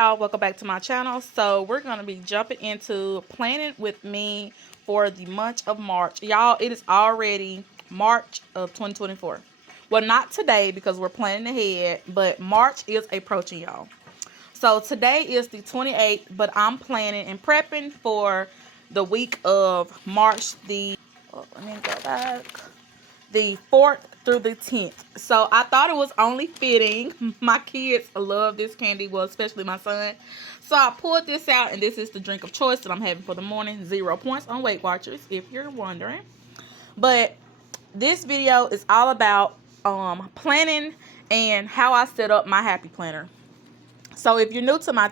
Y'all, welcome back to my channel. So we're going to be jumping into planning with me for the month of March. Y'all, it is already March of 2024. Well, not today because we're planning ahead, but March is approaching, y'all. So today is the 28th, but I'm planning and prepping for the week of March let me go back, the 4th through the 10th. So I thought it was only fitting. My kids love this candy, well, especially my son. So I pulled this out, and this is the drink of choice that I'm having for the morning. 0 points on Weight Watchers, if you're wondering. But this video is all about planning and how I set up my happy planner. So if you're new to my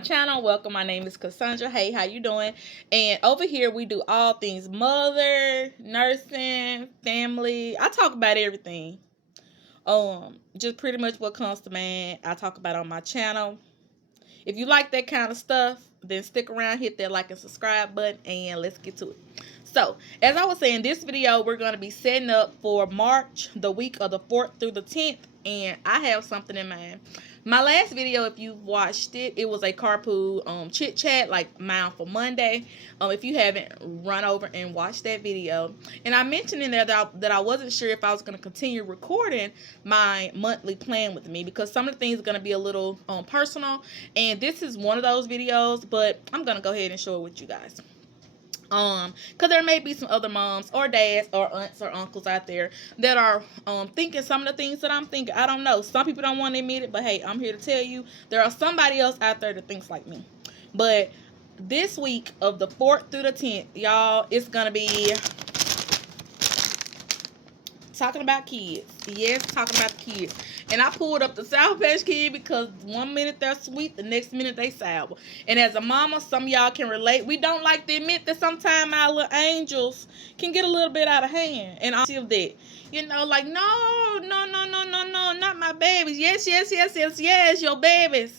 channel, welcome. My name is Cassandra. Hey, how you doing? And over here we do all things mother, nursing, family. I talk about everything. Just pretty much what comes to mind, I talk about on my channel. If you like that kind of stuff, then stick around, hit that like and subscribe button, and let's get to it. So, as I was saying, this video, we're going to be setting up for March, the week of the 4th through the 10th, and I have something in mind. My last video, if you watched it, it was a carpool chit chat, like mine for Monday. If you haven't, run over and watch that video. And I mentioned in there that I wasn't sure if I was going to continue recording my monthly plan with me, because some of the things are going to be a little personal, and this is one of those videos, but I'm going to go ahead and show it with you guys. Because there may be some other moms or dads or aunts or uncles out there that are thinking some of the things that I'm thinking. I don't know. Some people don't want to admit it, but hey, I'm here to tell you there are somebody else out there that thinks like me. But this week of the 4th through the 10th, y'all, it's going to be talking about kids. Yes, talking about the kids. And I pulled up the Sour Patch Kid because one minute they're sweet, the next minute they sour. And as a mama, some of y'all can relate. We don't like to admit that sometimes our little angels can get a little bit out of hand. And I feel that. You know, like, no, not my babies. Yes, your babies.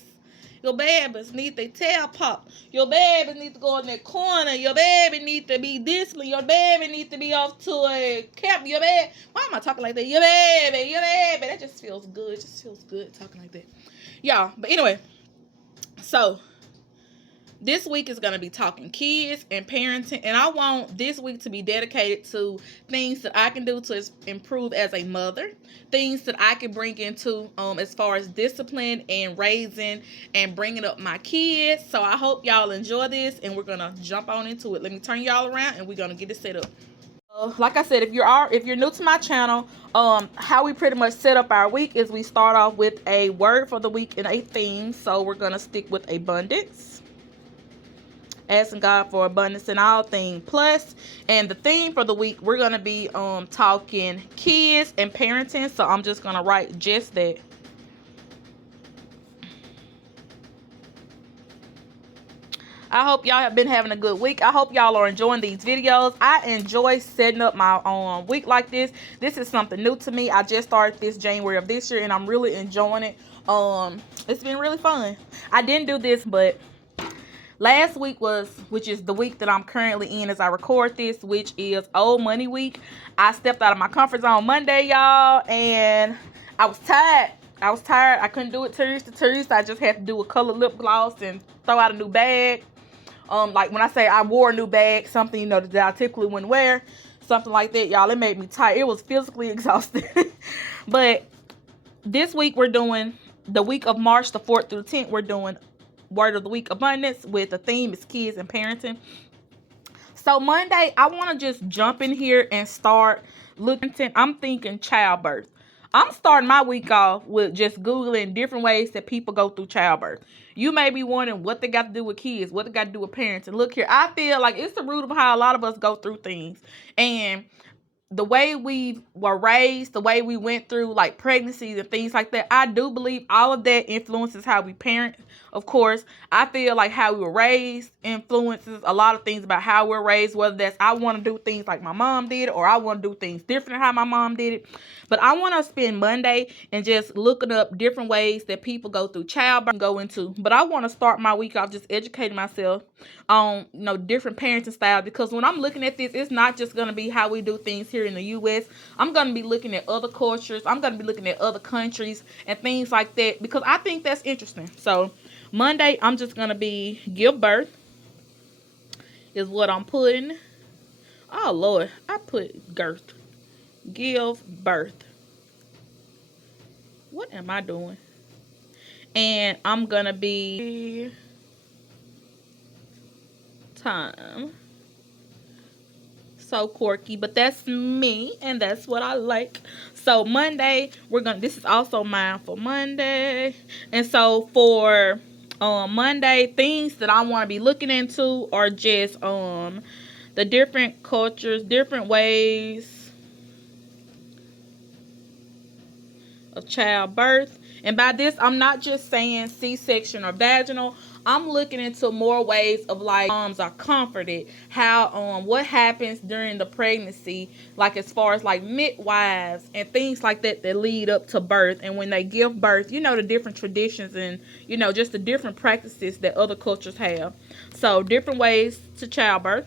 Your babies need their tail pop. Your baby need to go in that corner. Your baby need to be disciplined. Your baby need to be off to a camp. Your baby. Why am I talking like that? Your baby. That just feels good. It just feels good talking like that. Y'all. But anyway. So, this week is going to be talking kids and parenting. And I want this week to be dedicated to things that I can do to improve as a mother. Things that I can bring into as far as discipline and raising and bringing up my kids. So I hope y'all enjoy this. And we're going to jump on into it. Let me turn y'all around and we're going to get it set up. Like I said, if you're new to my channel, how we pretty much set up our week is we start off with a word for the week and a theme. So we're going to stick with abundance. Asking God for abundance in all things. Plus, and the theme for the week, we're going to be talking kids and parenting. So I'm just going to write just that. I hope y'all have been having a good week. I hope y'all are enjoying these videos. I enjoy setting up my week like this. This is something new to me. I just started this January of this year, and I'm really enjoying it. It's been really fun. I didn't do this, but last week which is the week that I'm currently in as I record this, which is Old Money Week. I stepped out of my comfort zone Monday, y'all, and I was tired. I couldn't do it Tuesday to Tuesday. I just had to do a color lip gloss and throw out a new bag. Like when I say I wore a new bag, something, you know, that I typically wouldn't wear, something like that, y'all, it made me tired. It was physically exhausting. But this week we're doing the week of March the 4th through the 10th. We're doing word of the week abundance with the theme is kids and parenting. So Monday, I want to just jump in here and start looking. I'm thinking childbirth. I'm starting my week off with just Googling different ways that people go through childbirth. You may be wondering what they got to do with kids, what they got to do with parents. And look here, I feel like it's the root of how a lot of us go through things. And the way we were raised, the way we went through like pregnancies and things like that, I do believe all of that influences how we parent. Of course, I feel like how we were raised influences a lot of things about how we're raised, whether that's I want to do things like my mom did or I want to do things different than how my mom did it. But I want to spend Monday and just looking up different ways that people go through childbirth and go into. But I want to start my week off just educating myself on, different parenting styles, because when I'm looking at this, it's not just going to be how we do things here here in the U.S. I'm going to be looking at other cultures. I'm going to be looking at other countries and things like that because I think that's interesting. So Monday, I'm just going to be give birth is what I'm putting. Oh, Lord, I put girth. Give birth. What am I doing? And I'm going to be time. So quirky, but that's me and that's what I like. So Monday, this is also mine for Monday. And so for Monday, things that I want to be looking into are just the different cultures, different ways of childbirth. And by this, I'm not just saying C-section or vaginal. I'm looking into more ways of like moms are comforted, how what happens during the pregnancy, like as far as like midwives and things like that that lead up to birth, and when they give birth, you know, the different traditions and you know just the different practices that other cultures have. So different ways to childbirth.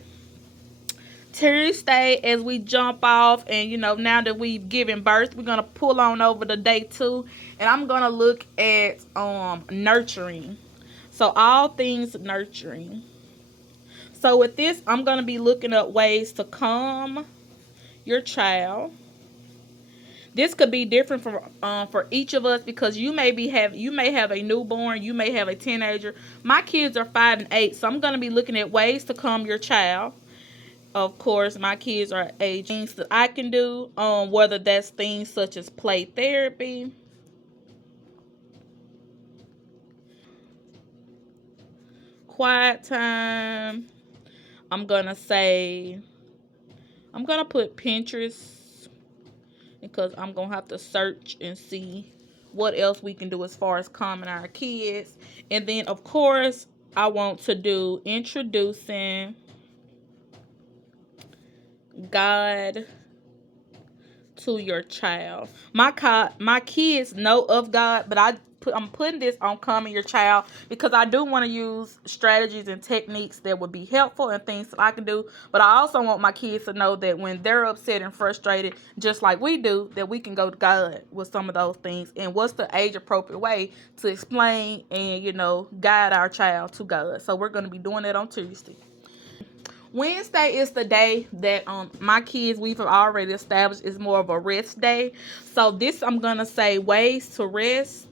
Tuesday, as we jump off, and you know, now that we've given birth, we're gonna pull on over to day 2, and I'm gonna look at nurturing. So all things nurturing. So with this, I'm gonna be looking up ways to calm your child. This could be different for each of us because you may have a newborn, you may have a teenager. My kids are 5 and 8, so I'm gonna be looking at ways to calm your child. Of course, my kids are age things that I can do, whether that's things such as play therapy, quiet time. I'm gonna put Pinterest because I'm gonna have to search and see what else we can do as far as calming our kids. And then, of course, I want to do introducing God to your child. My kids know of God, but I'm putting this on calming your child because I do want to use strategies and techniques that would be helpful and things that I can do. But I also want my kids to know that when they're upset and frustrated, just like we do, that we can go to God with some of those things. And what's the age appropriate way to explain and, you know, guide our child to God. So we're going to be doing that on Tuesday. Wednesday is the day that my kids, we've already established, is more of a rest day. So this, I'm going to say ways to rest.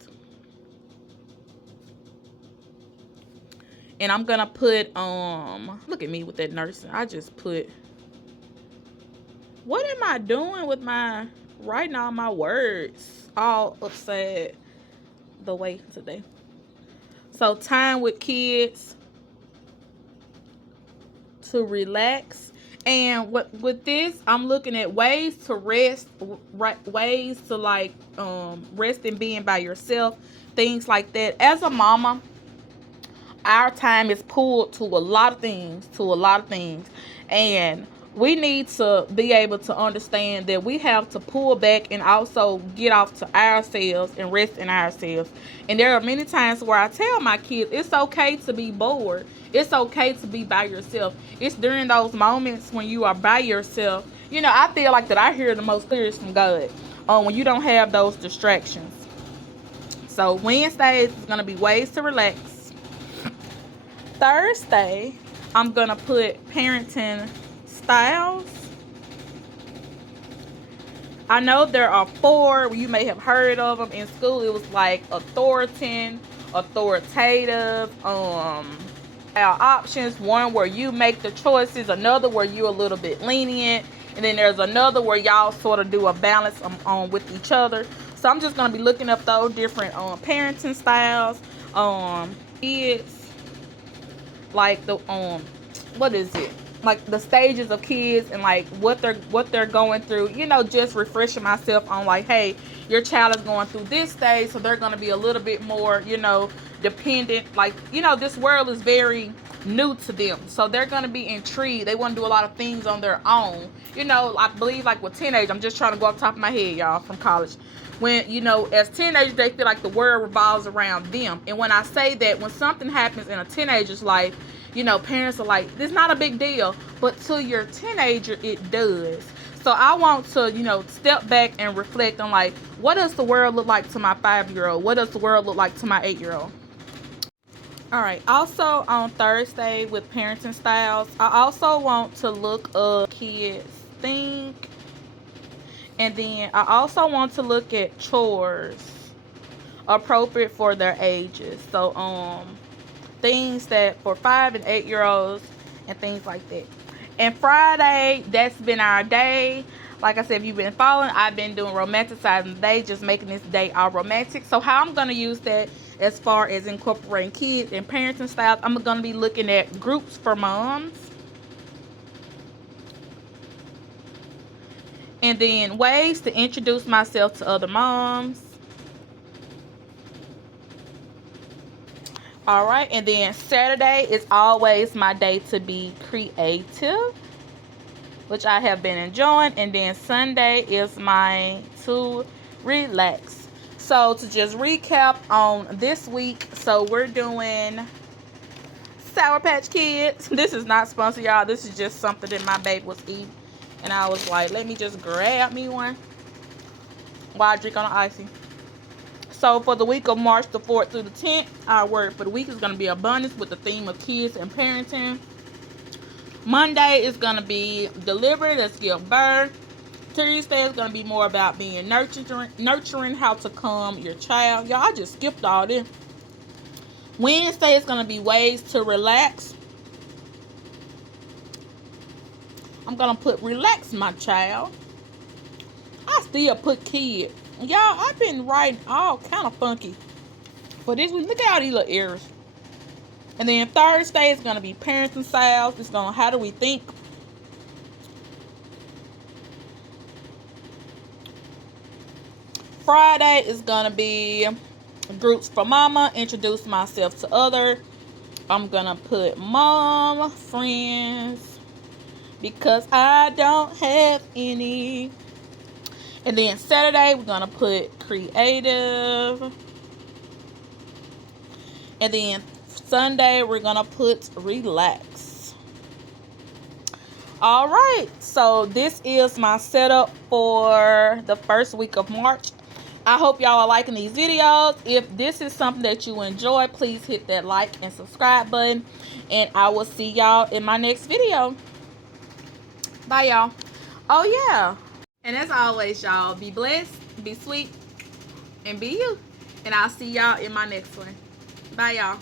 And I'm going to put, look at me with that nursing. I just put, what am I doing with my, writing all my words all upside the way today. So time with kids to relax. And with this, I'm looking at ways to rest, ways to like rest and being by yourself, things like that. As a mama, our time is pulled to a lot of things, and we need to be able to understand that we have to pull back and also get off to ourselves and rest in ourselves. And there are many times where I tell my kids, it's okay to be bored. It's okay to be by yourself. It's during those moments when you are by yourself. You know, I feel like that I hear the most clearest from God when you don't have those distractions. So Wednesdays is going to be ways to relax. Thursday, I'm going to put parenting styles. I know there are 4. You may have heard of them in school. It was like authoritative, options. One where you make the choices, another where you're a little bit lenient, and then there's another where y'all sort of do a balance on with each other. So I'm just going to be looking up those different parenting styles. Kids, like the what is it? Like the stages of kids and like what they're going through, you know, just refreshing myself on like, hey, your child is going through this stage, so they're going to be a little bit more, you know, dependent. Like, you know, this world is very new to them, so they're going to be intrigued. They want to do a lot of things on their own. You know, I believe like with teenage, I'm just trying to go off the top of my head, y'all, from college. When, you know, as teenagers, they feel like the world revolves around them. And when I say that, when something happens in a teenager's life, you know, parents are like, it's not a big deal. But to your teenager, it does. So I want to, you know, step back and reflect on, like, what does the world look like to my 5-year-old? What does the world look like to my 8-year-old? All right. Also on Thursday with parenting styles, I also want to look up kids think, and then I also want to look at chores appropriate for their ages. So things that for 5 and 8-year-olds and things like that. And Friday, that's been our day. Like I said, if you've been following, I've been doing romanticizing the day, just making this day all romantic. So how I'm going to use that as far as incorporating kids and parenting styles, I'm going to be looking at groups for moms. And then ways to introduce myself to other moms. All right, and then Saturday is always my day to be creative, which I have been enjoying. And then Sunday is my to relax. So to just recap on this week, so we're doing Sour Patch Kids. This is not sponsored, y'all. This is just something that my baby was eating, and I was like, let me just grab me one while I drink on the icy. So for the week of March the 4th through the 10th, our word for the week is going to be abundance with the theme of kids and parenting. Monday is going to be deliberate, let's give birth. Tuesday is going to be more about being nurturing how to calm your child. Y'all, I just skipped all this. Wednesday is going to be ways to relax. I'm going to put relax my child. I still put kid. Y'all, I've been writing all kind of funky for this week. Look at all these little errors. And then Thursday is going to be parenting styles. It's going to how do we think. Friday is going to be groups for mama. Introduce myself to other. I'm going to put mom, friends, because I don't have any. And then Saturday, we're going to put creative. And then Sunday, we're going to put relax. All right. So this is my setup for the first week of March. I hope y'all are liking these videos. If this is something that you enjoy, please hit that like and subscribe button. And I will see y'all in my next video. Bye, y'all. Oh, yeah. And as always, y'all, be blessed, be sweet, and be you. And I'll see y'all in my next one. Bye, y'all.